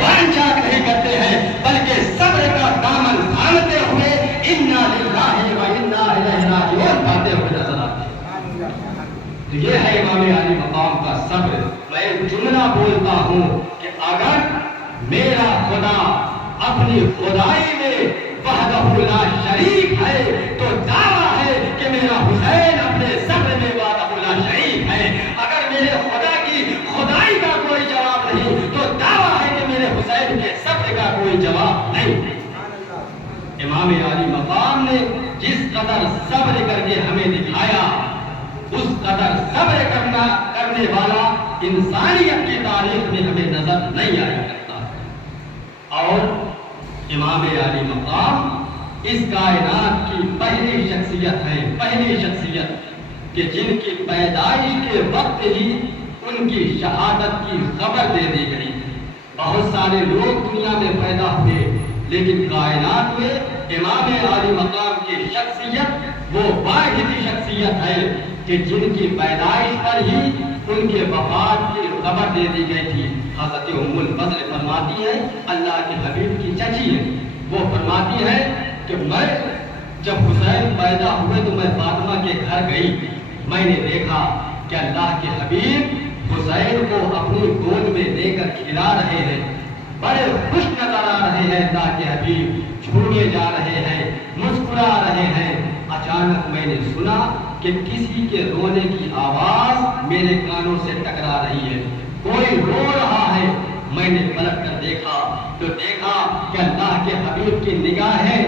بان چاک نہیں کرتے ہیں بلکہ صبر کا دامن تھامتے ہوئے انا للہ و انا الیہ راجعون پڑھتے ہوئے نظر آتے ہیں۔ تو یہ ہے امام عالی مقام کا صبر۔ میں ایک جملہ بولتا ہوں کہ اگر میرا خدا اپنی خدائی میں وحدہ لا شریک ہے تو دعویٰ ہے کہ میرا حسین اپنے صبر میں وحدہ لا شریک ہے۔ اگر میرے خدا کی خدائی کا کوئی جواب نہیں تو دعویٰ ہے کہ میرے حسین کے صبر کا کوئی جواب نہیں۔ امام عالی مقام نے جس قدر صبر کر کے ہمیں دکھایا اس قدر صبر کرنے والا انسانیت کی تاریخ میں ہمیں نظر نہیں آیا کرتا۔ اور امام عالی مقام اس کائنات کی پہلی شخصیت ہے، پہلی شخصیت کہ جن کی پیدائش کے وقت ہی ان کی شہادت کی خبر دے دی گئی۔ بہت سارے لوگ دنیا میں پیدا ہوئے لیکن کائنات میں امام عالی مقام کی شخصیت وہ واحد شخصیت ہے کہ جن کی پیدائش پر ہی ان کے وفات کی خبر دے دی گئی تھی۔ حضرت ام الفضل فرماتی ہے، اللہ کے حبیب کی چچی ہے، وہ فرماتی ہے کہ میں جب حسین پیدا ہوئے تو میں فاطمہ کے گھر گئی، میں نے دیکھا کہ اللہ کے حبیب حسین کو اپنی گود میں لے کر کھلا رہے ہیں، بڑے خوش نظر آ رہے ہیں اللہ کے حبیب، چھوڑے جا رہے ہیں، مسکرا رہے ہیں۔ اچانک میں نے سنا کہ کسی کے رونے کی آواز میرے کانوں سے ٹکرا رہی ہے، کوئی رو رہا ہے۔ میں نے پلٹ کر دیکھا تو دیکھا کہ اللہ کے حبیب کی نگاہیں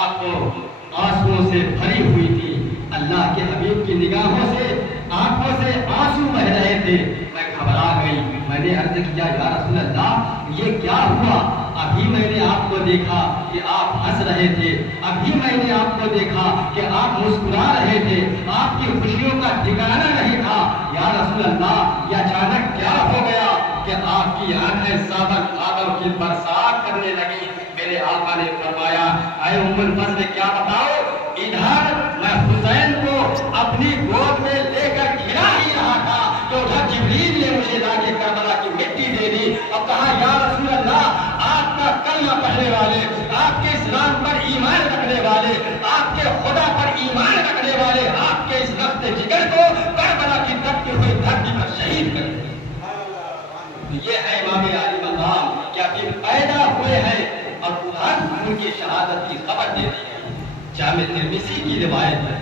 آنسوؤں سے بھری ہوئی تھی، اللہ کے حبیب کی نگاہوں سے آنکھوں سے آنسو بہ رہے تھے۔ میں گھبرا گئی، میں نے عرض کیا یا رسول اللہ یہ کیا ہوا؟ ابھی میں نے آپ کو دیکھا کہ آپ ہنس رہے تھے، ابھی میں نے آپ کو دیکھا کہ آپ مسکرا رہے تھے، آپ کی خوشیوں کا ٹھکانہ نہیں تھا۔ یا رسول اللہ یہ اچانک کیا ہو گیا کہ آپ کی آنکھیں سابق آدم کی برسات کرنے لگی؟ میرے آقا نے فرمایا اے ام الفضل کیا بتاؤ، ادھر میں حسین کو اپنی گود میں لے کر کھلا ہی رہا تھا تو ادھر جبریل نے مجھے لا کے کربلا کی مٹی دے دی اور کہا یا رسول اللہ آپ کا کلمہ پڑھنے والے، آپ کے اسلام پر ایمان رکھنے والے، آپ کے خدا پر ایمان رکھنے والے آپ کے اس رفت جگر کو کربلا کی تپتی ہوئی دھرتی پر شہید کر دیا۔ یہ ہے امام عالی مقام کہ ابھی پیدا ہوئے ہیں اور ادھر ان کی شہادت کی خبر دے دی گئی۔ جامع ترمذی کی روایت ہے،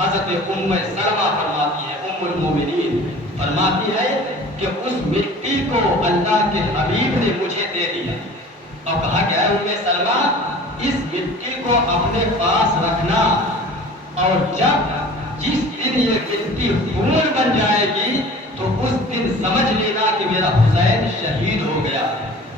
حضرت ام سلمہ فرماتی ہے، ام المومنین فرماتی ہے کہ اس مٹی کو اللہ کے حبیب نے مجھے دے دیا اور کہا کہ اے ام سلمہ اس مٹی کو اپنے پاس رکھنا اور جس دن یہ مٹی خون بن جائے گی تو اس دن سمجھ لینا کہ میرا حسین شہید ہو گیا۔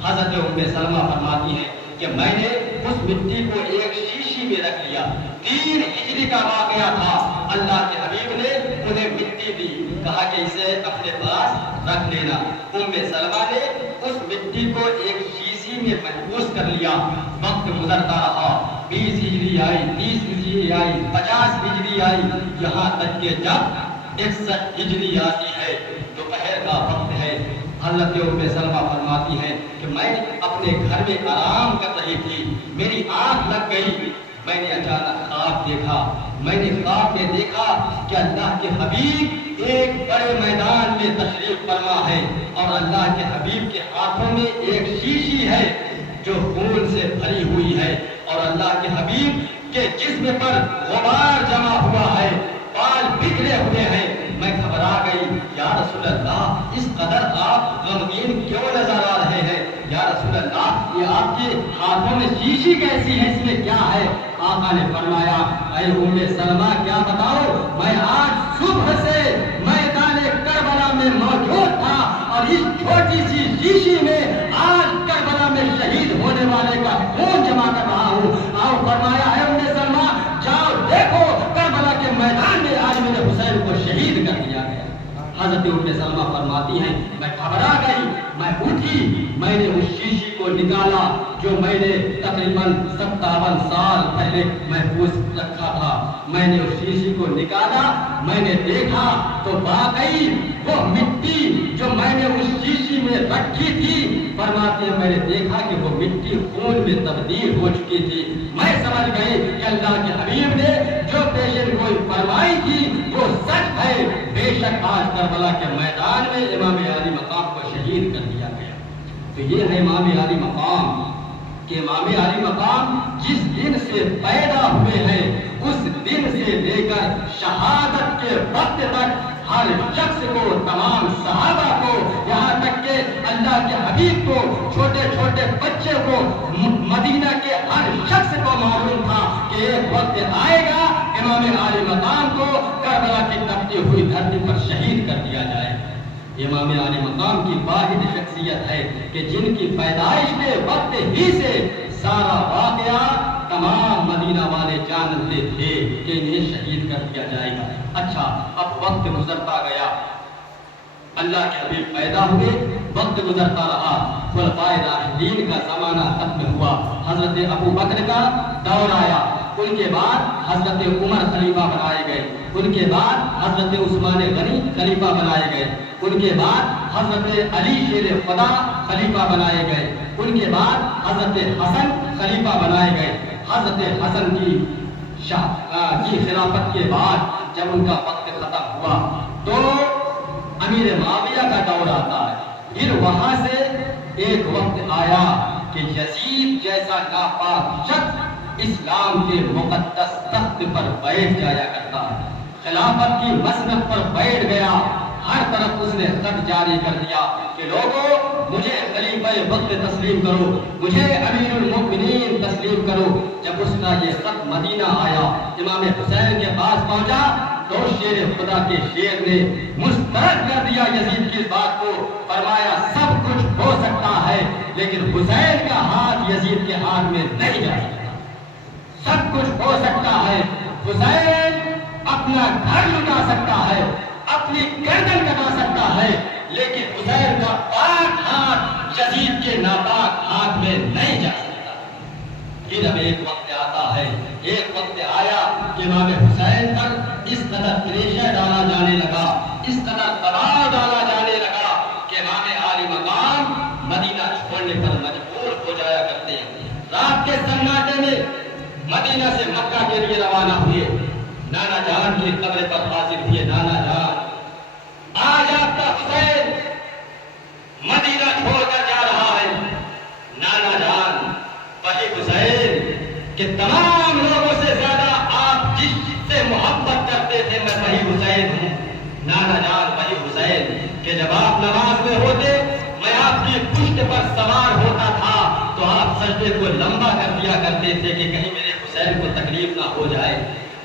حضرت ام سلمہ فرماتی ہے کہ میں نے اس مٹی کو ایک شیشی میں رکھ لیا، 3 ہجری کا واقعہ تھا، اللہ کے حبیب نے انہیں مٹی دی، کہا کہ اسے اپنے پاس رکھ لینا۔ ام سلمہ نے اس مٹی کو ایک شیشی میں محفوظ کر لیا۔ وقت گزرتا رہا، 20 ہجری آئی، 30 ہجری آئی، 50 ہجری آئی، یہاں تک کہ جب 61 ہجری آتی ہے، دوپہر کا وقت ہے، حضرت ام سلمہ فرماتی ہیں کہ میں اپنے گھر میں آرام کر رہی تھی، میری آنکھ لگ گئی، میں نے اچانک خواب دیکھا، میں نے خواب میں دیکھا کہ اللہ کے حبیب ایک بڑے میدان میں تشریف فرما ہے اور اللہ کے حبیب کے ہاتھوں میں ایک شیشی ہے جو خون سے بھری ہوئی ہے اور اللہ کے حبیب کے جسم پر غبار جمع ہوا ہے، بال بکھرے ہوئے ہیں۔ میں گھبرا گئی، یا رسول اللہ اس قدر آپ غمگین کیوں نظر آ رہے ہیں؟ یا رسول اللہ یہ آپ کے ہاتھوں میں شیشی کیسی ہے، اس میں کیا ہے؟ آقا نے فرمایا اے ام سلمہ کیا بتاؤ، میں آج صبح سے میدان کربلا میں موجود تھا اور اس چھوٹی سی شیشی میں آج کربلا میں شہید ہونے والے کا خون جمع کر رہا ہوں۔ آؤ فرمایا اے ام سلمہ جاؤ دیکھو کربلا کے میدان میں آج میرے حسین کو شہید کر دیا گیا۔ حضرت ام سلمہ فرماتی ہیں میں گھبرا گئی، میں اٹھی میں نے اس شیشی کو نکالا جو میں نے تقریباً 57 سال پہلے محفوظ رکھا تھا. میں نے اس شیشی کو نکالا, میں نے دیکھا تو واقعی وہ مٹی جو میں نے اس شیشی میں رکھی تھی, فرماتے ہیں میں نے دیکھا کہ وہ مٹی خون میں تبدیل ہو چکی تھی. میں سمجھ گئی کہ اللہ کے حبیب نے جو پیشن گوئی فرمائی تھی وہ سچ ہے. بے شک آج کربلا کے میدان میں امام عالی مقام کو شہید کر دیا گیا. تو یہ ہے امام عالی مقام کہ امام عالی مقام جس دن سے پیدا ہوئے ہیں اس دن سے لے کر شہادت کے وقت تک ہر شخص کو, تمام صحابہ کو, یہاں تک کہ اللہ کے حبیب کو, چھوٹے چھوٹے بچے کو, مدینہ کے ہر شخص کو معلوم تھا کہ ایک وقت آئے گا امام عالی مقام کو کربلا کی تپتی ہوئی دھرتی پر شہید کر دیا جائے. امام عالی مقام کی واحد شخصیت ہے کہ جن کی پیدائش کے وقت ہی سے سارا واقعہ تمام مدینہ والے جانتے تھے کہ انہیں شہید کر دیا جائے گا. اچھا, اب وقت گزرتا گیا, اللہ کے حبیب پیدا ہوئے, وقت گزرتا رہا, خلفائے راشدین کا زمانہ ختم ہوا, حضرت ابو بکر کا دور آیا, ان کے بعد حضرت عمر خلیفہ بنائے گئے, ان کے بعد حضرت عثمان غنی خلیفہ بنائے گئے, ان کے بعد حضرت علی شیر خدا خلیفہ بنائے گئے, ان کے بعد حضرت حسن خلیفہ بنائے گئے. حضرت حسن کی خلافت کے بعد جب ان کا وقت ختم ہوا تو امیر معاویہ کا دور آتا ہے. پھر وہاں سے ایک وقت آیا کہ یزید جیسا ناپاک شخص اسلام کے مقدس تخت پر بیٹھ جایا کرتا ہے, خلافت کی مسند پر بیٹھ گیا. ہر طرف اس نے خط جاری کر دیا کہ لوگوں مجھے خلیفہ وقت تسلیم کرو, مجھے امیر المؤمنین تسلیم کرو. جب اس کا یہ خط مدینہ آیا, امام حسین کے پاس پہنچا تو شیر خدا کے شیر نے مسترد کر دیا یزید کی بات کو, فرمایا سب کچھ ہو سکتا ہے لیکن حسین کا ہاتھ یزید کے ہاتھ میں نہیں جا سکتا. سب کچھ ہو سکتا ہے, حسین اپنا گھر لٹا سکتا ہے, اپنی گردن کٹا سکتا ہے, لیکن حسین کا پاک ہاتھ یزید کے ناپاک ہاتھ میں نہیں جا سکتا. پھر اب ایک وقت آتا ہے, ایک وقت آیا کہ امام حسین پر اس قدر پریشر ڈالا جانے لگا, اس قدر دباؤ ڈالا جانے لگا کہ امام عالی مقام مدینہ چھوڑنے پر مجبور ہو جایا کرتے ہیں. رات کے سناٹے میں مدینہ سے مکہ کے لیے روانہ ہوئے, نانا جان کی قبر پر حاضر ہوئے. نانا جان, آج آپ کا حسین مدینہ چھوڑ کر جا رہا ہے. نانا جان, وہی حسین کہ تمام لوگوں سے زیادہ آپ جس سے محبت کرتے تھے, میں وہی حسین ہوں. نانا جان, وہی حسین کہ جب آپ نماز میں ہوتے میں آپ کی پشت پر سوار ہوتا تھا تو آپ سجدے کو لمبا کر دیا کرتے تھے کہ کہیں میرے حسین کو تکلیف نہ ہو جائے.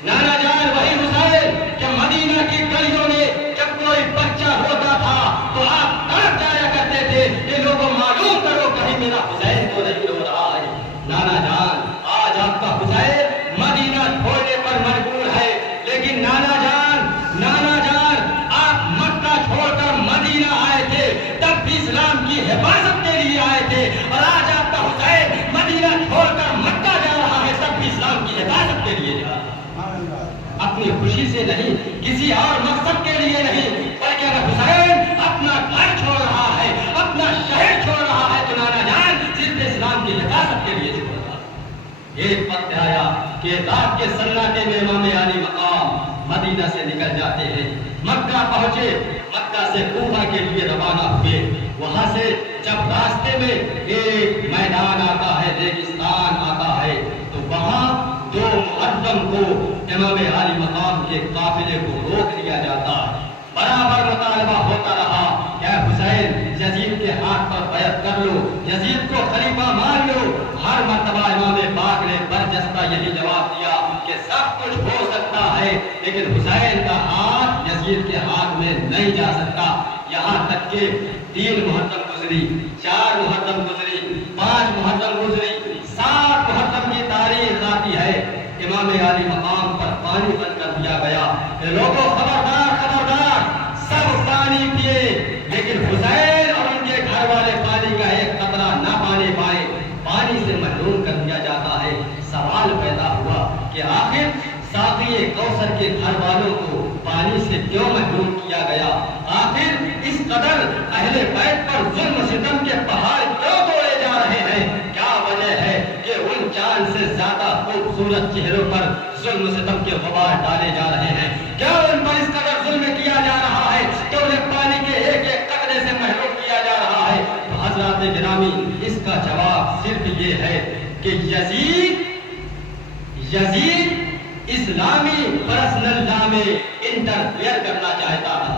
نانا جان, وہی حسین کہ مدینہ کی گلیوں میں جب کوئی بچہ ہوتا تھا تو آپ تڑپ جایا کرتے تھے کہ لوگوں معلوم کرو کہیں میرا حسین تو نہیں رو رہا ہے. نانا جان, آج آپ کا حسین مدینہ چھوڑنے پر مجبور ہے, لیکن نانا جان, نانا جان, آپ مکہ چھوڑ کر مدینہ آئے تھے تب بھی اسلام کی حفاظت کے لیے آئے تھے, اور آج آپ کا حسین مدینہ چھوڑ کر مکہ جا رہا ہے تب بھی اسلام کی حفاظت کے لیے جا رہا ہے. اپنی خوشی سے نہیں, کسی اور مقصد کے لیے نہیں, بلکہ اگر حسین اپنا گھر چھوڑ رہا ہے, اپنا شہر چھوڑ رہا ہے تو نانا جان صرف اسلام کی حفاظت کے لیے چھوڑ رہا. ایک وقت آیا کہ رات کے سناٹے میں امام عالی مقام مدینہ سے نکل جاتے ہیں, مکہ پہنچے, مکہ سے کوفہ کے لیے روانہ ہوئے. وہاں سے جب راستے میں ایک میدان آتا ہے, ریگستان آتا ہے, تو وہاں 2 محرم کو امام عالی مقام کے قافلے کو روک لیا جاتا ہے. برابر مطالبہ ہوتا رہا کہ حسین یزید کے ہاتھ پر بیعت کر لو, یزید کو خلیفہ مان لو. ہر مرتبہ امام پاک نے برجستہ یہی جواب دیا کہ سب کچھ ہو سکتا ہے لیکن حسین کا ہاتھ یزید کے ہاتھ میں نہیں جا سکتا. یہاں تک کہ 3 محرم گزری, 4 محرم گزری, 5 محرم گزری, 7 محرم کی تاریخ آتی ہے, امام عالی مقام پر پانی بند کر دیا گیا کہ لوگوں خبردار خبردار, سب پانی پیے, لیکن حسین اور ان کے گھر والے پانی کا ایک کوثر کے گھر والوں کو پانی سے کیوں محروم کیا گیا؟ آخر اس قدر اہل بیت پر ظلم و ستم کے پہاڑ کیوں توڑے جا رہے ہیں؟ کیا وجہ ہے کہ ان چاند سے زیادہ خوبصورت چہروں پر ظلم و ستم کے غبار ڈالے جا رہے ہیں؟ کیا ان پر اس قدر ظلم کیا جا رہا ہے کہ انہیں پانی کے ایک ایک قطرے سے محروم کیا جا رہا ہے؟ تو حضرات گرامی، اس کا جواب صرف یہ ہے کہ یزید اسلامی پرسنل لا میں انٹرفیئر کرنا چاہتا تھا،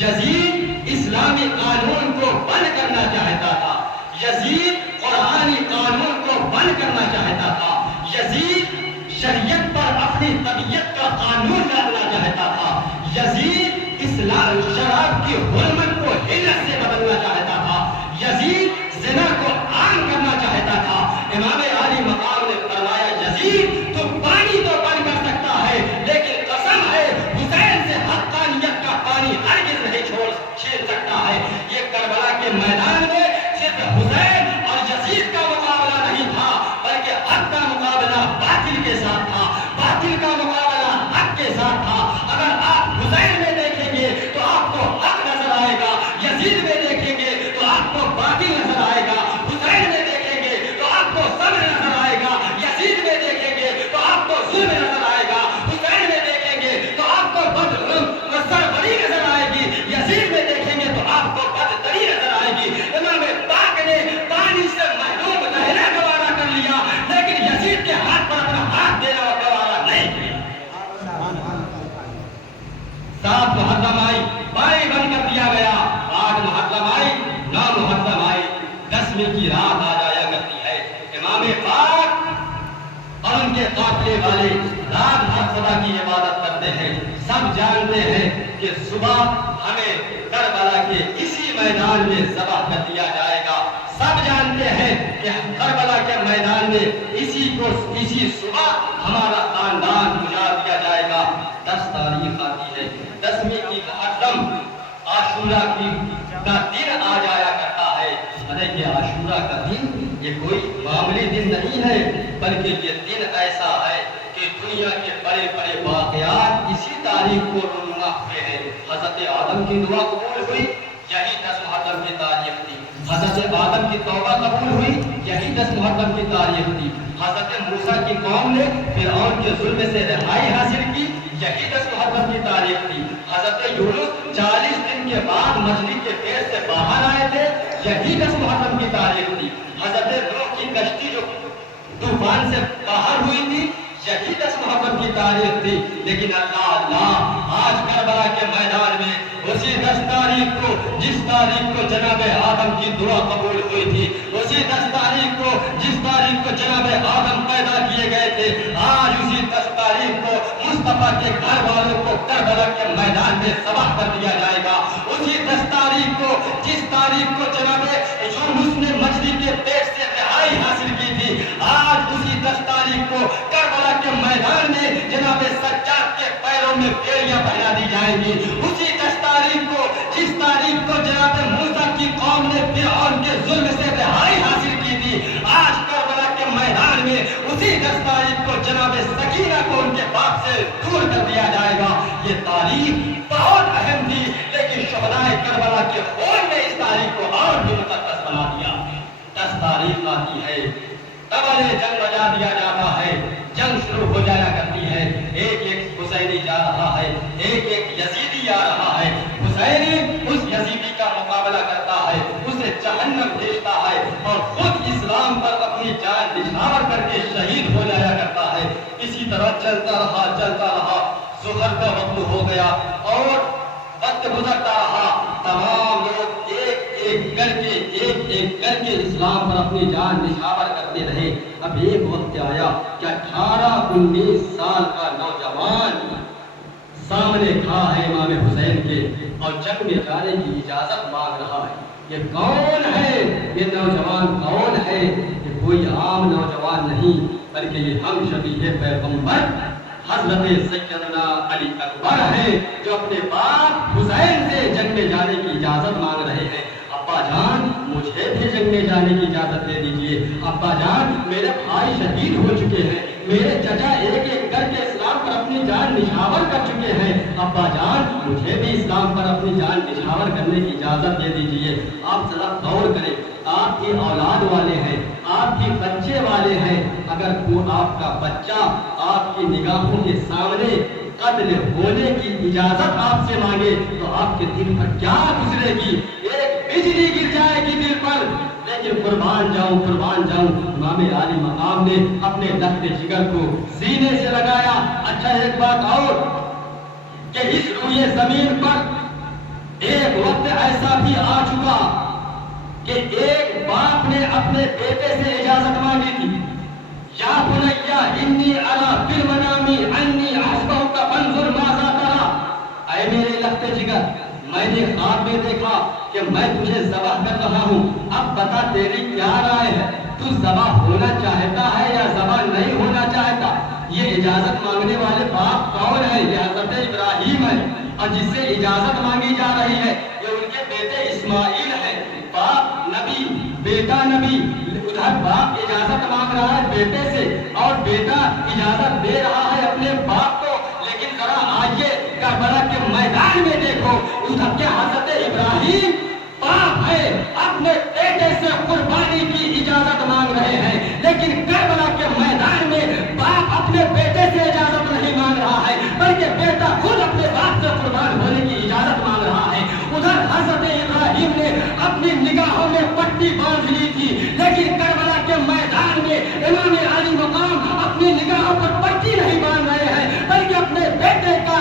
یزید اسلامی قانون کو بند کرنا چاہتا تھا، یزید قرآنی قانون کو بند کرنا چاہتا تھا، یزید شریعت پر اپنی طبیعت کا قانون ڈالنا چاہتا تھا، یزید اسلام شراب کی حرمت کو حلت سے بدلنا چاہتا تھا، یزید زنا کو عام کرنا چاہتا تھا۔ امام عالی مقام نے فرمایا، یزید تو پانی تو بند کر سکتا ہے، لیکن قسم ہے حسین سے حقانیت کا پانی ہرگز نہیں چھین سکتا ہے۔ یہ کربلا کے میدان میں صرف حسین اور یزید کا مقابلہ نہیں تھا، بلکہ حق کا مقابلہ باطل کے ساتھ تھا، باطل کا مقابلہ حق کے ساتھ تھا۔ اگر آپ حسین میں دیکھیں گے تو آپ کو حق نظر آئے گا، یزید میں دیکھیں گے تو آپ کو باطل نظر آئے گا، حسین میں دیکھیں گے تو آپ کو صبر نظر آئے گا، یزید میں دیکھیں گے تو آپ کو ظلم نظر آئے گا، حسین میں دیکھیں گے تو آپ کو سربری نظر آئے گی، یزید میں دیکھیں گے تو آپ کو بدتری نظر آئے گی۔ امام پاک نے پانی سے محروم رہنا گوارا کر لیا، لیکن یزید کے ہاتھ پر اپنا ہاتھ دینا گوارا نہیں کیا۔ 7 محرم آئی، پانی بند کر دیا گیا، 8 محرم آئی، 9 محرم آئی، 10ویں کی رات آ جایا کرتی ہے۔ امام پاک اور ان کے قافلے والے رات بھر خدا کی عبادت کرتے ہیں۔ سب جانتے ہیں کہ صبح ہمیں کربلا کے اسی میدان میں ذبح کر دیا جائے گا۔ سب جانتے ہیں کہ کربلا کے میدان میں اسی صبح ہمارا خاندان گزار دیا جائے گا۔ 10 تاریخ آتی ہے، 10ویں کی محرم عاشورہ کا دن آ جایا کرتا ہے۔ ارے یہ عاشورہ کا دن یہ کوئی معمولی دن نہیں ہے، بلکہ یہ دن ایسا ہے کہ دنیا کے بڑے بڑے واقعات اسی تاریخ کو رونما ہوئے ہیں۔ حضرت آدم کی دعا قبول ہوئی، یہی 10 محرم کی تاریخ تھی۔ حضرت آدم کی توبہ قبول ہوئی، یہی 10 محرم کی تاریخ تھی۔ حضرت موسیٰ کی قوم نے فرعون کے ظلم سے رہائی حاصل کی، یہی 10 محرم کی تاریخ تھی۔ حضرت یونس 40 دن کے بعد مچھلی کے پیٹ سے باہر آئے تھے، یہی 10 محرم کی تاریخ تھی۔ حضرت نوح کی کشتی جو طوفان سے باہر ہوئی تھی، یہی 10 محرم کی تاریخ تھی۔ لیکن اللہ آج کربلا کے میدان میں اسی 10 تاریخ کو، جس تاریخ کو جناب آدم کی دعا قبول ہوئی تھی، اسی 10 تاریخ کو جس تاریخ کو جناب آدم پیدا کیے گئے تھے، آج اسی 10 تاریخ کو مصطفیٰ کے گھر والوں کو کربلا کے میدان میں ذبح کر دیا جائے گا۔ اسی 10 تاریخ کو جس تاریخ کو جناب یونس نے مچھلی کے پیٹ سے رہائی حاصل کی تھی، آج اسی 10 تاریخ کو کربلا کے میدان میں جناب سجاد کے پیروں میں بیڑیاں پہنا دی جائیں گی۔ اسی 10 تاریخ کو جس تاریخ کو جناب موسیٰ کی قوم نے فرعون کے ظلم سے رہائی حاصل کی تھی، آج کربلا کے میدان میں اسی 10 تاریخ کو جناب سکینہ کو ان کے باپ سے دور کر دیا جائے گا۔ یہ تاریخ بہت اہم تھی، لیکن شہدائے کربلا کے خون نے اس تاریخ کو اور بھی مقدس بنا دیا۔ 10 تاریخ آتی ہے، تبل جنگ بجا دیا جاتا ہے، جنگ شروع ہو جایا کرتی ہے۔ ایک حسینی جا رہا ہے، ایک یزیدی آ رہا ہے۔ حسینی اس یزیدی کا مقابلہ کرتا ہے، اسے جہنم بھیجتا ہے اور خود اسلام پر اپنی جان نچھاور کر کے شہید ہو جایا کرتا ہے۔ اسی طرح چلتا رہا، ظہر کا وقت ہو گیا اور وقت گزرتا رہا، تمام لوگ ایک کر کے اسلام پر اپنی جان نچھاور کرتے رہے۔ اب ایک وقت آیا کہ 18-19 سال کا نوجوان سامنے کھڑا ہے امام حسین کے اور جنگ میں جانے کی اجازت مانگ رہا ہے۔ یہ کون ہے؟ یہ نوجوان کون ہے؟ یہ کوئی عام نوجوان نہیں، بلکہ یہ ہم شفیع پیغمبر حضرت سیدنا علی اکبر ہیں، جو اپنے باپ حسین سے جنگ میں جانے کی اجازت مانگ رہے ہیں۔ ابا جان مجھے بھی جنگ میں جانے کی اجازت دے دیجئے۔ ابا جان میرے بھائی شہید ہو چکے ہیں، میرے چچا ایک ایک کر کے اسلام پر اپنی اپنی جان نچھاور کر چکے ہیں، ابا جان مجھے بھی اسلام پر اپنی جان نچھاور کرنے کی اجازت دے دیجیے۔ آپ ذرا غور کریں، آپ کی اولاد والے ہیں، آپ کی بچے والے ہیں، اگر وہ آپ کا بچہ آپ کی نگاہوں کے سامنے قتل ہونے کی اجازت آپ سے مانگے تو آپ کے دل پر کیا گزرے گی؟ ایک بجلی گر جائے گی دل پر۔ لیکن قربان جاؤں امام عالی مقام نے اپنے لخت جگر کو سینے سے لگایا۔ اچھا ایک بات اور کہ اس روئے زمین پر ایک وقت ایسا بھی آ چکا کہ ایک باپ نے اپنے بیٹے سے اجازت مانگی تھی، یا بنیا انی ارا فی المنام انی اصبحک فانظر ماذا تری، اے میرے لخت جگر میں نے خواب میں دیکھا کہ میں تجھے ذبح کر رہا ہوں، اب بتا تیری کیا رائے ہے؟ تو ذبح ہونا چاہتا ہے یا ذبح نہیں ہونا چاہتا؟ یہ اجازت مانگنے والے باپ کون ہے؟ یہ حضرت ابراہیم ہے، اور جس سے اجازت مانگی جا رہی ہے یہ ان کے بیٹے اسماعیل ہے۔ باپ نبی، بیٹا نبی، ادھر باپ اجازت مانگ رہا ہے بیٹے سے اور بیٹا اجازت دے رہا ہے اپنے باپ کو۔ لیکن ذرا آئیے کربلا کے میدان میں دیکھو، ادھر کے حضرت ابراہیم باپ ہے، اپنے بیٹے سے قربانی کی اجازت مانگ رہے ہیں، لیکن کربلا کے میدان میں باپ اپنے بیٹے سے اجازت نہیں مانگ رہا ہے بلکہ بیٹا خود اپنے باپ سے قربان ہونے کی اجازت مانگ رہا ہے۔ ادھر حضرت ابراہیم نے اپنی نگاہوں میں پٹی باندھ لی تھی، لیکن کربلا کے میدان میں امام علی مقام اپنی نگاہوں پر پٹی نہیں باندھ رہے ہیں بلکہ اپنے بیٹے کا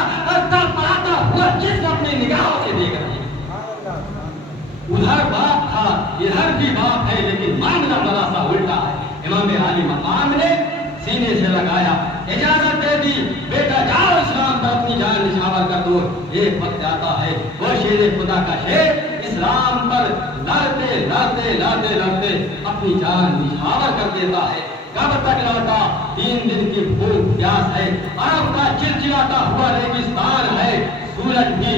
تڑپڑاتا ہوا جسم اپنی نگاہوں سے دیکھ رہے ہیں۔ ادھر باپ تھا ادھر بھی باپ ہے، لیکن معاملہ ذرا سا الٹا ہے۔ امام علی مقام نے سینے سے لگایا، اجازت دے دی، بیٹا جاؤ اسلام پر اپنی جان نچھاور کر دو۔ ایک وقت آتا ہے وہ شیر خدا کا شیر اسلام پر لڑتے لڑتے لڑتے لڑتے اپنی جان نچھاور کر دیتا ہے۔ کب تک لڑتا؟ 3 دن کی بھوک پیاس ہے، عرب کا چلچلاتا ہوا ریگستان ہے، سورج بھی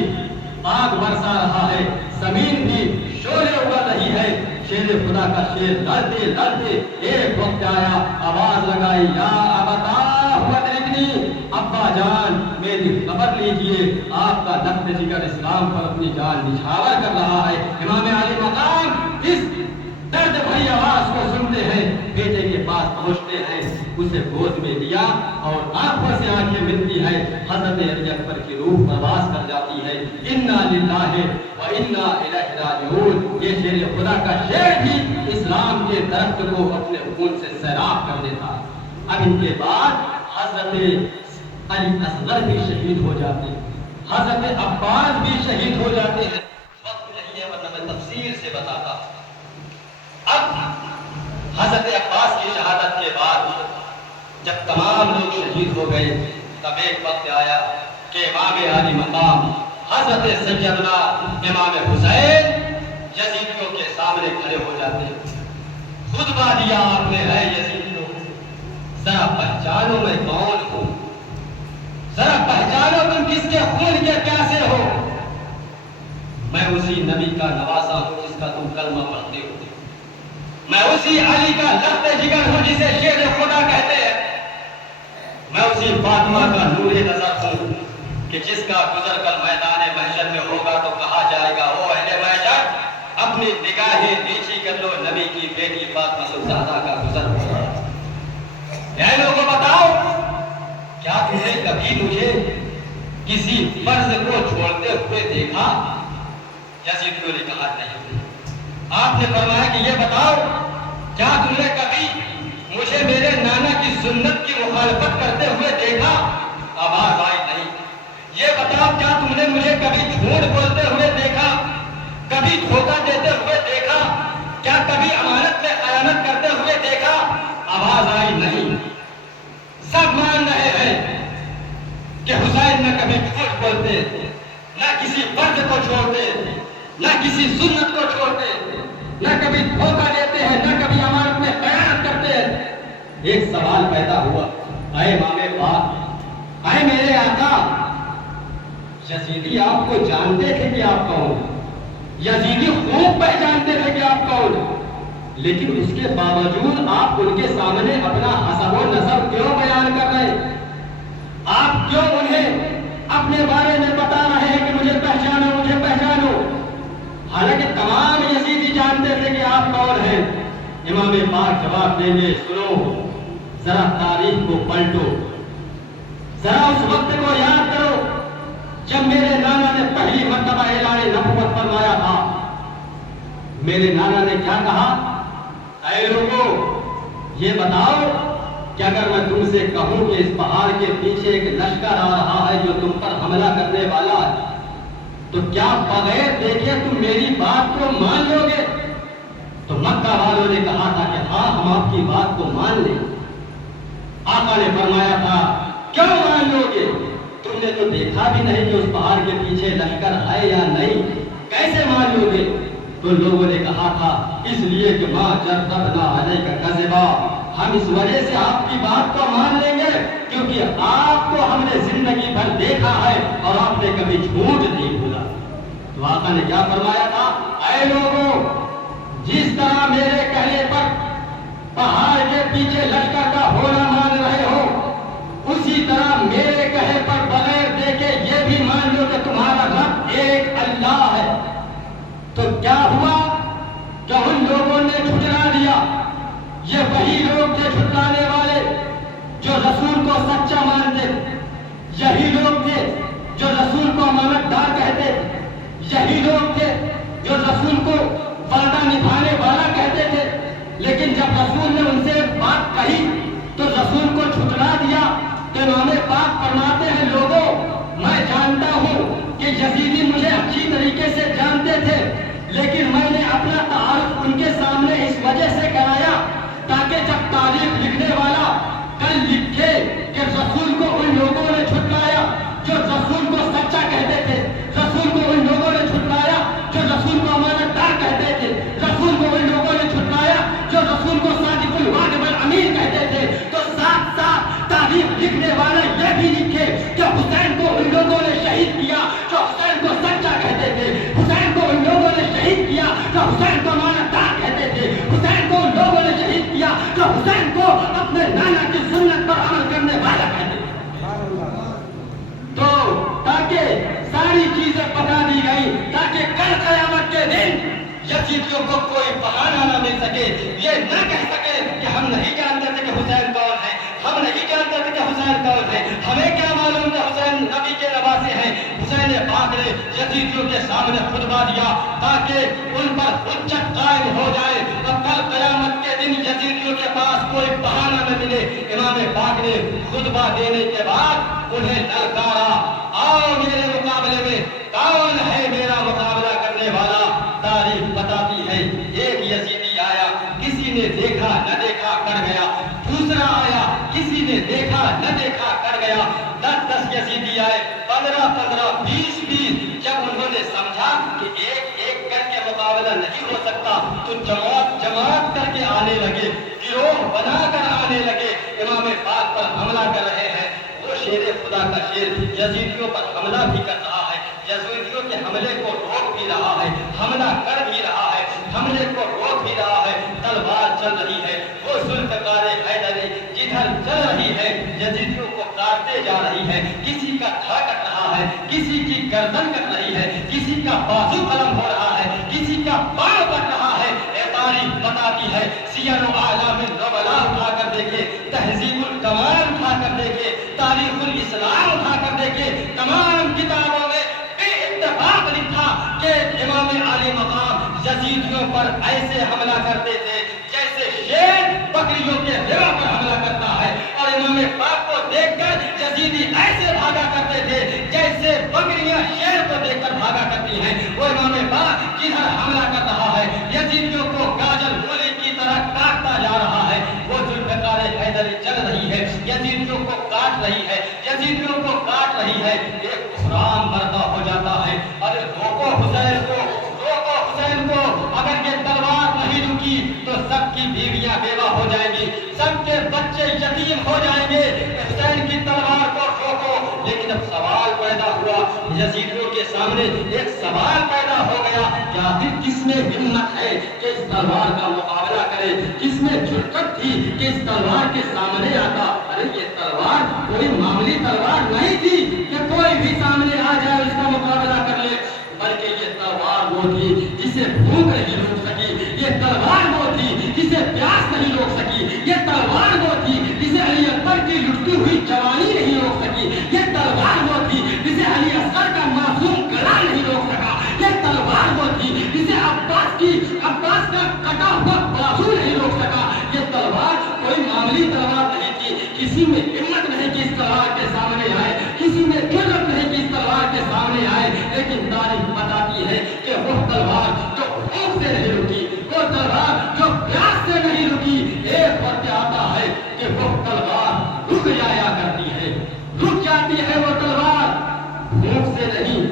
آگ برسا رہا ہے، زمین بھی شعلے اڑ رہی ہے۔ شیر خدا کا شیر لڑتے لڑتے ایک وقت آیا، آواز لگائی، یا ابتا ادرکنی، ابا جان میری خبر لیجئے، آپ کا لخت جگر اسلام پر اپنی جان نچھاور کر رہا ہے۔ امام علی مقام اس درد بھری آواز کو سنتے ہیں، بیٹے کے پاس پہنچتے ہیں، اسے گود میں لیا اور آنکھوں سے آنکھیں ملتی ہے، حضرت علی اکبر کی روح پرواز کر جاتی ہے۔ انا للہ و انا الیہ راجعون، یہ شیر خدا کا شیر بھی اسلام کے درخت کو اپنے خون سے سیراب کر دیتا ہے۔ اب ان کے بعد حضرت علی اصغر بھی شہید ہو جاتے ہیں، حضرت عباس بھی شہید ہو جاتے ہیں۔ وقت نہیں ہے ورنہ میں تفصیل سے بتاتا۔ اب حضرت عباس کی شہادت کے بعد جب تمام لوگ شہید ہو گئے تب ایک وقت آیا کہ امام عالی مقام حضرت سیدنا امام حسین یزیدیوں کے سامنے کھڑے ہو جاتے ہیں۔ خطبہ دیا آپ نے، ہے یزیدیوں، ذرا پہچانو میں کون ہوں، ذرا پہچانو تم کس کے خون کے پیاسے ہو۔ میں اسی نبی کا نواسا ہوں جس کا تم کلمہ پڑھتے ہو، میں اسی علی کا لخت جگر ہوں جسے شیر خدا کہتے ہیں، میں اسی فاطمہ کا نور نظر ہوں کہ جس کا گزر کل میدان محشر میں ہوگا تو کہا جائے گا، او اہل محشر اپنی نگاہیں نیچی کر لو، نبی کی بیٹی فاطمہ الزہرا کا گزر ہوا۔ اے لوگوں بتاؤ، کیا تم نے کبھی مجھے کسی فرض کو چھوڑتے ہوئے دیکھا؟ یزیدیوں نے کہا نہیں۔ آپ نے فرمایا کہ یہ بتاؤ، کیا تم نے کبھی مجھے میرے نانا کی سنت کی مخالفت کرتے ہوئے دیکھا؟ آواز آئی نہیں۔ یہ بتاؤ، کیا تم نے مجھے کبھی جھوٹ بولتے ہوئے دیکھا، کبھی دھوکہ دیتے ہوئے دیکھا، کیا کبھی امانت میں خیانت کرتے ہوئے دیکھا؟ آواز آئی نہیں۔ سب مان رہے ہیں کہ حسین نہ کبھی جھوٹ بولتے، نہ کسی فرض کو چھوڑتے، نہ کسی سنت کو چھوڑتے، نہ کبھی دھوکہ دیتے ہیں، نہ کبھی امانت میں خیانت کرتے ہیں۔ ایک سوال پیدا ہوا، اے امام پاک، اے میرے آقا، یزیدی آپ کو جانتے تھے کہ آپ کون ہیں، یزیدی خوب پہچانتے تھے کہ آپ کون ہیں، لیکن اس کے باوجود آپ ان کے سامنے اپنا حسب و نسب کیوں بیان کر رہے ہیں؟ آپ کیوں انہیں اپنے بارے میں بتا رہے ہیں کہ مجھے پہچانو مجھے پہچانو، حالانکہ تمام یزیدی جانتے تھے کہ آپ کون ہیں؟ امام پاک جواب دیں گے، سنو ذرا تاریخ کو پلٹو، ذرا اس وقت کو یاد کرو جب میرے نانا نے پہلی مرتبہ اعلان نبوت فرمایا تھا۔ میرے نانا نے کیا کہا؟ اے لوگوں یہ بتاؤ کہ اگر میں تم سے کہوں کہ اس پہاڑ کے پیچھے ایک لشکر آ رہا ہے جو تم پر حملہ کرنے والا ہے، تو کیا بغیر دیکھے تم میری بات کو مان لو گے؟ تو مکہ والوں نے کہا تھا کہ ہاں ہم آپ کی بات کو مان لیں۔ آقا نے فرمایا تھا کیوں مان لو گے؟ تم نے تو دیکھا بھی نہیں کہ اس پہاڑ کے پیچھے لشکر ہے یا نہیں، کیسے مان لو گے؟ تو لوگوں نے کہا تھا اس لیے کہ ماں جربنا علیک کذبا، ہم اس وجہ سے آپ کی بات کو مان لیں گے کیونکہ آپ کو ہم نے زندگی بھر دیکھا ہے اور آپ نے کبھی جھوٹ نہیں بولا۔ تو آقا نے کیا فرمایا تھا؟ اے لوگوں جس طرح میرے کہنے پر پہاڑ کے پیچھے لشکر کا ہونا مان رہے ہو، اسی طرح میرے کہے پر بغیر دیکھے یہ بھی مان لو کہ تمہارا رب ایک اللہ ہے۔ تو کیا ہوا کہ ان لوگوں نے جھٹلا دیا؟ یہ وہی لوگ تھے جھٹلانے والے جو رسول کو سچا مانتے تھے، یہی لوگ تھے جو رسول کو امانت دار کہتے تھے، یہی لوگ تھے جو رسول کو وعدہ نبھانے والا کہتے تھے، لیکن جب رسول نے ان سے بات کہی تو رسول کو جھٹلا دیا۔ تو امام پاک فرماتے ہیں لوگوں میں جانتا ہوں کہ یزیدی مجھے اچھی طریقے سے جانتے تھے، لیکن میں نے اپنا تعارف ان کے سامنے اس وجہ سے کرایا تاکہ جب تاریخ لکھنے والا کل لکھے کہ رسول کو ان لوگوں نے جھٹلایا جو رسول کو سچا کہتے تھے، رسول کو ان لوگوں نے جھٹلایا جو رسول کو امانت دار کہتے تھے، رسول کو ان لوگوں نے جھٹلایا جو رسول کو صادق الوعد والامین کہتے تھے، تو ساتھ ساتھ تاریخ لکھنے والا یہ بھی لکھے کہ حسین کو ان لوگوں نے شہید کیا جو حسین کو سچا کہتے تھے، حسین کو ان لوگوں نے شہید کیا جو حسین کو امانت دار کہتے تھے، حسین کو ان لوگوں نے شہید کیا جو حسین کو اپنے نانا کی سنت پر عمل کرنے والا کہتے تھے۔ تو تاکہ ساری چیزیں بتا دی گئی تاکہ کل قیامت کے دن یزیدیوں کو کوئی بہانہ نہ مل سکے، یہ نہ کہہ سکے کہ ہم نہیں جانتے تھے کہ حسین کون ہے، ہم نہیں جانتے تھے کہ حسین کون ہے، ہمیں کیا معلوم کہ حسین نبی کے نواسے ہیں۔ حسین پاک نے یزیدیوں کے سامنے خطبہ دیا تاکہ ان پر حجت قائم ہو جائے اور کل قیامت کے دن یزیدیوں کے پاس کوئی بہانہ نہ ملے۔ امام پاک نے خطبہ دینے کے بعد انہیں للکارا، آؤ میرے مقابلے میں، کون ہے میرا مقابلہ کرنے والا؟ تاریخ بتاتی ہے ایک یزیدی آیا، کسی نے دیکھا نہ دیکھا کر گیا، دوسرا آیا کسی نے دیکھا نہ دیکھا کر گیا، 10 یزیدی آئے، 15 20 جب انہوں نے سمجھا کہ ایک کر کے مقابلہ نہیں ہو سکتا تو جماعت کر کے آنے لگے، گروہ بنا کر آنے لگے، امام پاک پر حملہ کر رہے ہیں۔ وہ شیر خدا کا شیر یزیدیوں پر حملہ بھی کر رہا ہے، یزیدیوں کے حملے کو روک بھی رہا ہے، حملہ کر بھی رہا ہے، حملے کو روک بھی رہا ہے، تلوار چل رہی ہے، وہ ذوالفقار حیدری جدھر چل رہی ہے یزیدیوں کو کاٹتے جا رہی ہے، کسی کا دھڑ کٹ رہا ہے، کسی کی گردن کٹ رہی ہے، کسی کا بازو قلم ہو رہا ہے، کسی کا پاؤں کٹ رہا ہے۔ تاریخ بتاتی ہے، سیر و اعلام النبلاء اٹھا کر دیکھے، تہذیب الکمال اٹھا کر دیکھے، تاریخ الاسلام اٹھا کر دیکھے، تمام کتابوں میں بے اتفاق لکھا کہ امام علی مقام یزیدیوں پر ایسے حملہ کرتے تھے جیسے شیر بکریوں کے ذرا پر حملہ کرتا ہے، اور امام پاک کو دیکھ کر یزیدی ایسے بھاگا کرتے تھے جیسے بکریاں شیر کو دیکھ کر بھاگا کرتی ہیں۔ وہ امام پاک جدھر حملہ کر رہا ہے یزیدیوں کو گاجر مولی کی طرح کاٹتا جا رہا ہے، وہ ذوالفقار حیدری چل رہی ہے، یزیدیوں کو کاٹ رہی ہے، یزیدیوں کو کاٹ رہی ہے، ایک کفران برپا ہو جاتا ہے، ارے روکو حسین کو، روکو حسین کو، اگر یہ تلوار نہیں رکی تو سب کی بیویاں بیوہ ہو جائیں گی، سب کے بچے یتیم ہو جائیں گے، حسین کی تلوار کو روکو۔ لیکن اب سوال پیدا ہوا یزیدیوں کے سامنے ایک سوال پیدا ہو گیا کہ آخر کس میں ہمت ہے کہ اس تلوار کا مقابلہ کرے، کس میں جرأت تھی کہ اس تلوار کے سامنے آتا۔ ارے یہ تلوار کوئی معمولی تلوار نہیں تھی کہ کوئی بھی سامنے آ جائے اس کا مقابلہ کر لے، بلکہ یہ تلوار وہ تھی جسے بھوک نہیں روک سکی، یہ تلوار وہ تھی جسے پیاس نہیں روک سکی، یہ تلوار وہ تھی جسے علی اکبر کی لٹتی ہوئی جوانی نہیں روک سکی، یہ تلوار وہ تھی جسے علی اصغر کا معصوم گلا نہیں روک سکا، یہ تلوار وہ تھی جسے عباس کا کٹا ہوا بازو نہیں روک سکا۔ یہ تلوار کوئی معمولی تلوار نہیں تھی، کسی میں ہمت نہیں کہ اس تلوار کے سامنے آئے، کسی میں جرأت نہیں کہ اس تلوار کے سامنے آئے، لیکن تاریخ بتاتی ہے کہ وہ تلوار جو بھوک سے نہیں رکی، وہ تلوار جو پیاس سے نہیں رکی، ایک وقت آتا ہے کہ وہ تلوار رک جایا کرتی ہے، رک جاتی ہے وہ تلوار، بھوک سے نہیں،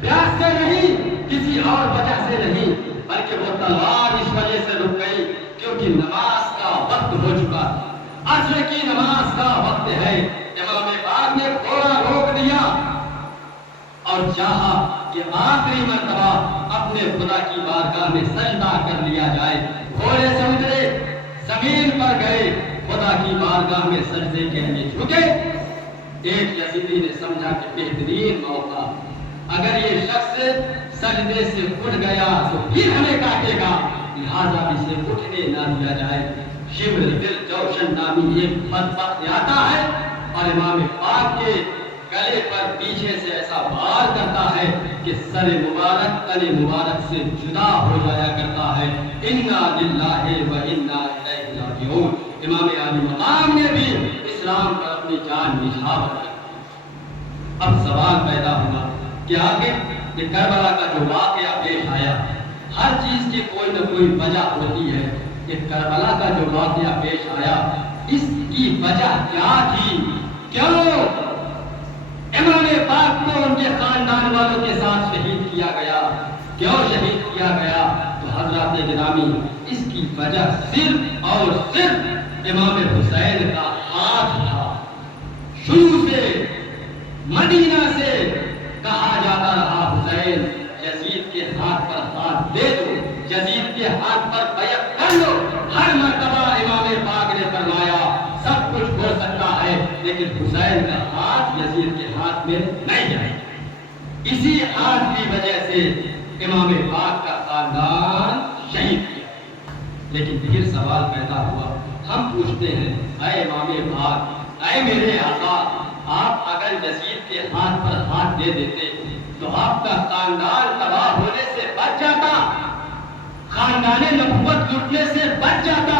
پیاس سے نہیں، کسی اور وجہ سے نہیں، بلکہ وہ تلوار اس وجہ سے رک گئی کیونکہ نماز کا وقت ہو چکا، عصر کی نماز کا وقت ہے۔ امام پاک نے گھوڑا روک دیا اور چاہا کہ آخری مرتبہ اپنے خدا کی بارگاہ میں سجدہ کر لیا جائے، گھوڑے سے اترے، زمین پر گئے، خدا کی بارگاہ میں سجدے کے لیے جھکے۔ ایک یزیدی نے سمجھا کہ بہترین موقع، اگر یہ شخص سجدے سے اٹھ گیا تو پھر ہمیں کاٹے گا، لہذا اسے اٹھنے نہ دیا جائے۔ شبر دل جوشن نامی ایک بدبخت آتا ہے اور امام پاک کے گلے پر پیچھے سے ایسا وار کرتا ہے کہ سر مبارک تن مبارک سے جدا ہو جایا کرتا ہے۔ انا للہ و انا الیہ راجعون۔ امام عالی مقام نے بھی اسلام پر اپنی جان نچھاور کی۔ اب سوال پیدا ہوا کہ آخر یہ کربلا کا جو واقعہ پیش آیا، ہر چیز کی کوئی نہ کوئی وجہ ہوتی ہے، یہ کربلا کا جو واقعہ پیش آیا اس کی وجہ کیا تھی؟ کیوں امام پاک کو ان کے خاندان والوں کے ساتھ شہید کیا گیا؟ کیوں شہید کیا گیا؟ تو حضرات گرامی، اس کی وجہ صرف اور صرف امام حسین کا ہاتھ تھا۔ شروع سے مدینہ سے کہا جاتا رہا حسین یزید کے ہاتھ پر ہاتھ دے دو، یزید کے ہاتھ پر بیعت کر لو۔ ہر مرتبہ امام پاک نے فرمایا سب کچھ ہو سکتا ہے لیکن حسین کا ہاتھ یزید کے ہاتھ میں نہیں جائے گا۔ اسی ہاتھ کی وجہ سے امام پاک کا خاندان شہید کیا۔ لیکن پھر سوال پیدا ہوا، ہم پوچھتے ہیں اے امام پاک، اے میرے آقا، آپ اگر یزید کے ہاتھ پر ہاتھ دے دیتے تو آپ کا خاندان تباہ ہونے سے بچ جاتا، خاندان نبوت لٹنے سے بچ جاتا،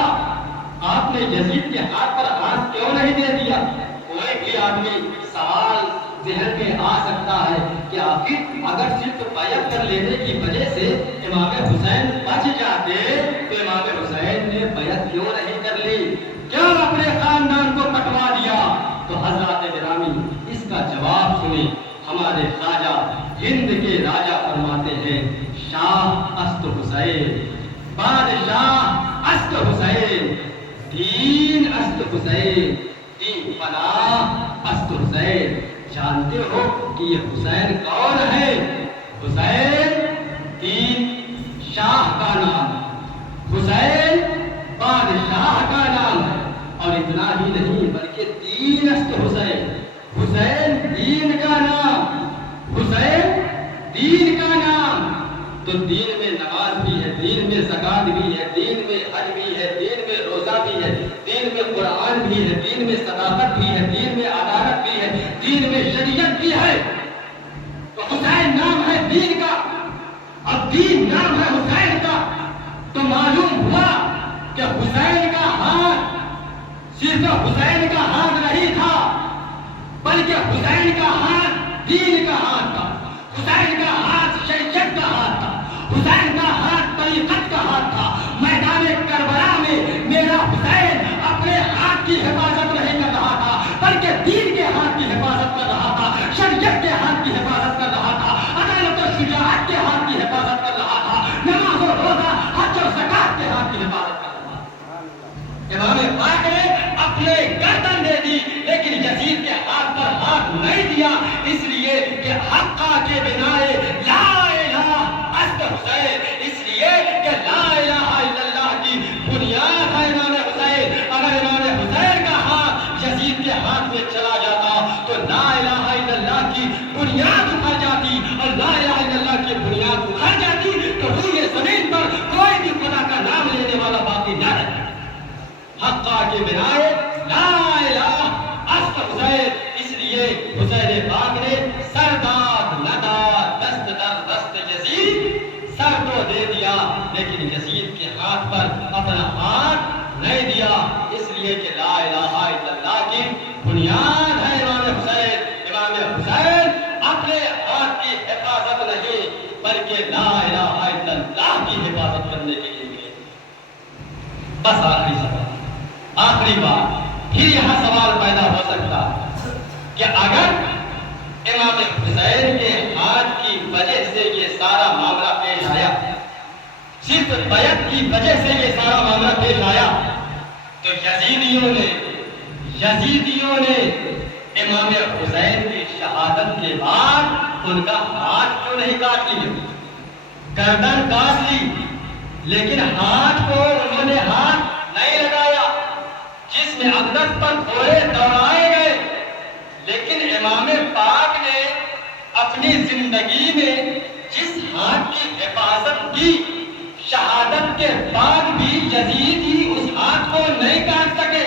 آپ نے یزید کے ہاتھ پر ہاتھ کیوں نہیں دے دیا؟ کوئی بھی آدمی سوال ذہن میں آ سکتا ہے کہ آخر اگر صرف بیعت کر لینے کی وجہ سے امام حسین بچ جاتے تو امام حسین نے بیعت کیوں نہیں کر لی، کیوں اپنے خاندان کو کٹوا دیا؟ تو حضرات گرامی اس کا جواب سنیں۔ ہمارے خواجہ ہند کے راجا فرماتے ہیں شاہ است حسین، بادشاہ است حسین، دین است حسین، دین پناہ است حسین۔ جانتے ہو کہ یہ حسین کون ہے؟ حسین دین شاہ کا نام، حسین بادشاہ کا نام ہے، اور اتنا ہی نہیں بلکہ دین است حسین، حسین دین کا نام، حسین دین کا نام۔ تو دین میں نماز بھی ہے، دین میں زکات بھی ہے، دین میں حج بھی ہے، دین میں روزہ بھی ہے، دین میں قرآن بھی ہے، دین میں صداقت بھی ہے، دین میں عدالت بھی ہے، دین میں شریعت بھی ہے۔ تو حسین نام ہے دین کا، اب دین نام ہے حسین کا، تو معلوم ہوا کہ حسین کا ہاتھ صرف حسین کا ہاتھ نہیں تھا بلکہ حسین کا ہاتھ دین کا ہاتھ تھا، حسین کا ہاتھ شریعت کا ہاتھ تھا، حسین کا ہاتھ طریقت کا ہاتھ تھا۔ میدان کربلا میں میرا حسین اپنے ہاتھ کی حفاظت نہیں کر رہا تھا بلکہ دین کے ہاتھ کی حفاظت کر رہا تھا، شریعت کے ہاتھ کی حفاظت کر رہا تھا، عدالت و شجاعت کے ہاتھ کی حفاظت کر رہا تھا، نماز و روزہ حج و زکات کے ہاتھ کی حفاظت کر رہا تھا۔ امام پاک نے اپنے گردن دے دی لیکن یزید کے ہاتھ پر ہاتھ نہیں دیا، اس لیے کہ حقا کے بنائے لا الہ اصل حسین، اس لیے کہ لا الہ الا اللہ کی بنیاد ہے امام حسین۔ اگر امام حسین کا ہاتھ یزید کے ہاتھ میں چلا جاتا تو لا الہ الا اللہ کی بنیاد اکھڑ جاتی، اور لا الہ الا اللہ کی بنیاد اکھڑ جاتی تو روئے زمین پر کوئی بھی خدا کا نام لینے والا باقی نہ رہتا۔ حقا کے بنائے لا الہ اصل حسین، اس لیے حسین پاک نے سرداد ندا دست در دست یزید، سر تو دے دیا لیکن یزید کے ہاتھ پر اپنا ہاتھ نہیں دیا، اس لیے کہ لا الہ الا اللہ کی بنیاد ہے امام حسین۔ امام حسین اپنے ہاتھ کی حفاظت نہیں بلکہ لا الہ الا اللہ کی حفاظت کرنے کے لیے گئے۔ بس آخری سوال، آخری بات، پھر یہاں سوال پیدا ہو سکتا کہ اگر امام حسین کے ہاتھ کی وجہ سے یہ سارا معاملہ پیش آیا، صرف بیعت کی وجہ سے یہ سارا معاملہ پیش آیا، تو یزیدیوں نے امام حسین کی شہادت کے بعد ان کا ہاتھ کیوں نہیں کاٹ لیا؟ گردن کاٹ لی لیکن ہاتھ کو انہوں نے ہاتھ نہیں لگایا، جس میں اقدس پر گھوڑے دوڑائے گئے، لیکن امام پاک نے اپنی زندگی میں جس ہاتھ کی حفاظت کی، شہادت کے بعد بھی یزید ہی اس ہاتھ کو نہیں کاٹ سکے،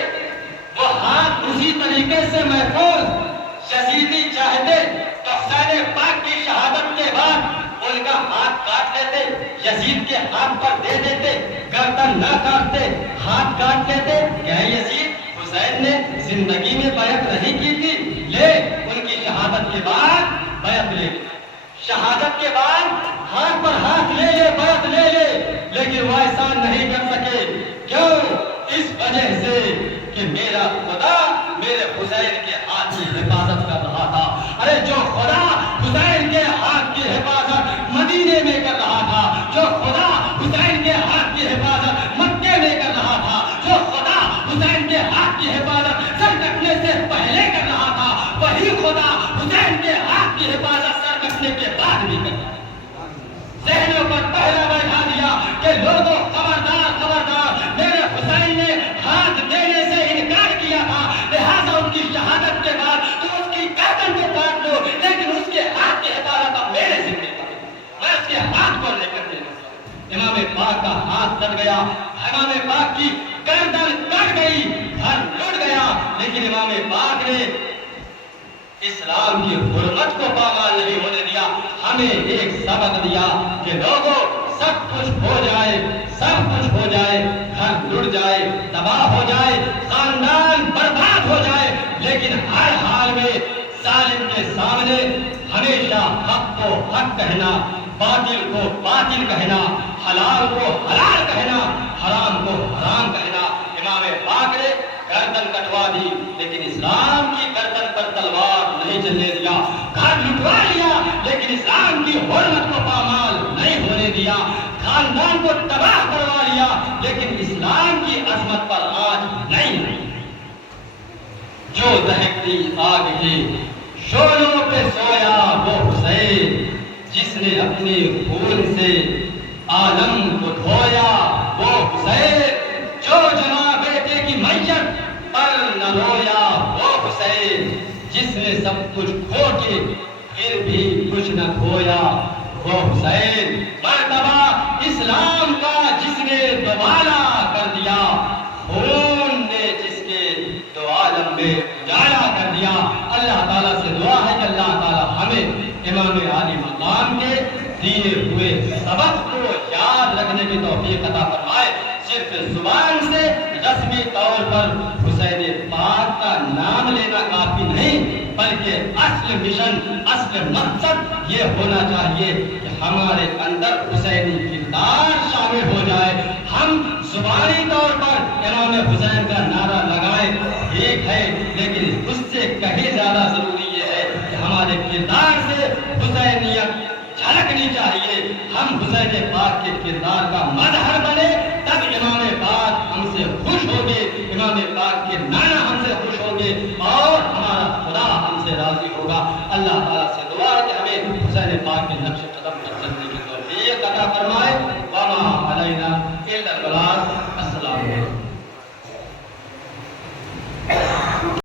وہ ہاتھ اسی طریقے سے محفوظ۔ یزیدی چاہتے تو حسین پاک کی شہادت کے بعد ان کا ہاتھ کاٹ لیتے، یزید کے ہاتھ پر دے دیتے، گردن نہ کاٹتے، ہاتھ کاٹ لیتے۔ کیا یزید حسین نے زندگی میں بیعت نہیں کی تھی؟ لے ان کی شہادت کے بعد بیعت لے، شہادت کے بعد ہاتھ پر ہاتھ لے لے، بیعت لے لے، لیکن وہ ایسا نہیں کر سکے۔ کیوں؟ اس وجہ سے کہ میرا خدا میرے حسین کے ہاتھ کی حفاظت کر رہا تھا۔ ارے جو خدا حسین کے ہاتھ کی حفاظت مدینے میں کر رہا تھا، جو خدا حسین کے ہاتھ کی حفاظت مکے میں کر رہا تھا، جو خدا حسین کے ہاتھ کی حفاظت سر کٹنے سے پہلے کر رہا تھا، وہی خدا حسین کے ہاتھ کی حفاظت سر کٹنے کے بعد بھی کر رہا ہے۔ ذہنوں پر پہلا بیٹھا دیا کہ لوگوں خبردار خبردار، میرے حسین نے ہاتھ دینے سے انکار کیا تھا، لہٰذا ان کی شہادت کے بعد تم اس کی گردن کو کاٹ دو، لیکن اس کے ہاتھ کی حفاظت اب میرے ذمہ پر ہے، میں اس کے ہاتھ کو لے کر دے گا۔ امام پاک کا ہاتھ کٹ گیا، امام پاک کی گردن کٹ گئی، گھر لٹ گیا، لیکن امام پاک نے اسلام کی حرمت کو پامال نہیں ہونے دیا۔ ہمیں ایک سبق دیا کہ لوگوں سب کچھ ہو جائے، سب کچھ ہو جائے، گھر لٹ جائے، تباہ ہو جائے، خاندان برباد ہو جائے، لیکن ہر حال میں ظالم کے سامنے ہمیشہ حق کو حق کہنا، باطل کو باطل کہنا، حلال کو حلال کہنا، حرام کو حرام کہنا۔ امام پاک نے گردن کٹوا دی لیکن اسلام کی گردن پر تلوار نہیں چلنے دیا، گھر لٹوا لیا لیکن اسلام کی حرمت کو پامال نہیں ہونے دیا، خاندان کو تباہ کروا لیا لیکن اسلام کی عظمت پر آنچ نہیں ہوئی۔ جو دہکتی آگ کے شعلوں پہ سویا وہ حسین، جس نے اپنے خون سے عالم کو دھویا وہ حسین، جو جمع بیٹے کی میت پر نہ رویا وہ حسین، جس نے سب کچھ کھو کے پھر بھی کچھ نہ کھویا وہ حسین، مرتبہ اسلام کا جس نے دوبارہ کر دیا، خون نے جس کے دو عالم میں اجالا کر دیا۔ اللہ تعالیٰ سے دعا ہے کہ اللہ تعالیٰ ہمیں امام عالی مقام کے دیے ہوئے سبق کو یاد رکھنے کی توفیق عطا فرمائے۔ صرف زبان سے رسمی طور پر حسین پاک کا نام لینا کافی نہیں، بلکہ اصل مشن، اصل مقصد یہ ہونا چاہیے کہ ہمارے اندر حسینی کردار شامل ہو جائے۔ ہم زبانی طور پر امام حسین کا نعرہ لگائیں ٹھیک ہے، لیکن اس سے کہیں زیادہ ضروری یہ ہے کہ ہمارے کردار سے حسینیت جھلکنی چاہیے، ہم حسین پاک کے کردار کا مظہر بنے، تب امام پاک ہم سے خوش ہوں گے، امام پاک کے نانا ہم سے خوش ہوں گے اور ہمارا خدا ہم سے راضی اللہ تعالیٰ سے دعا ہے کہ ہمیں حسین پاک کے نقش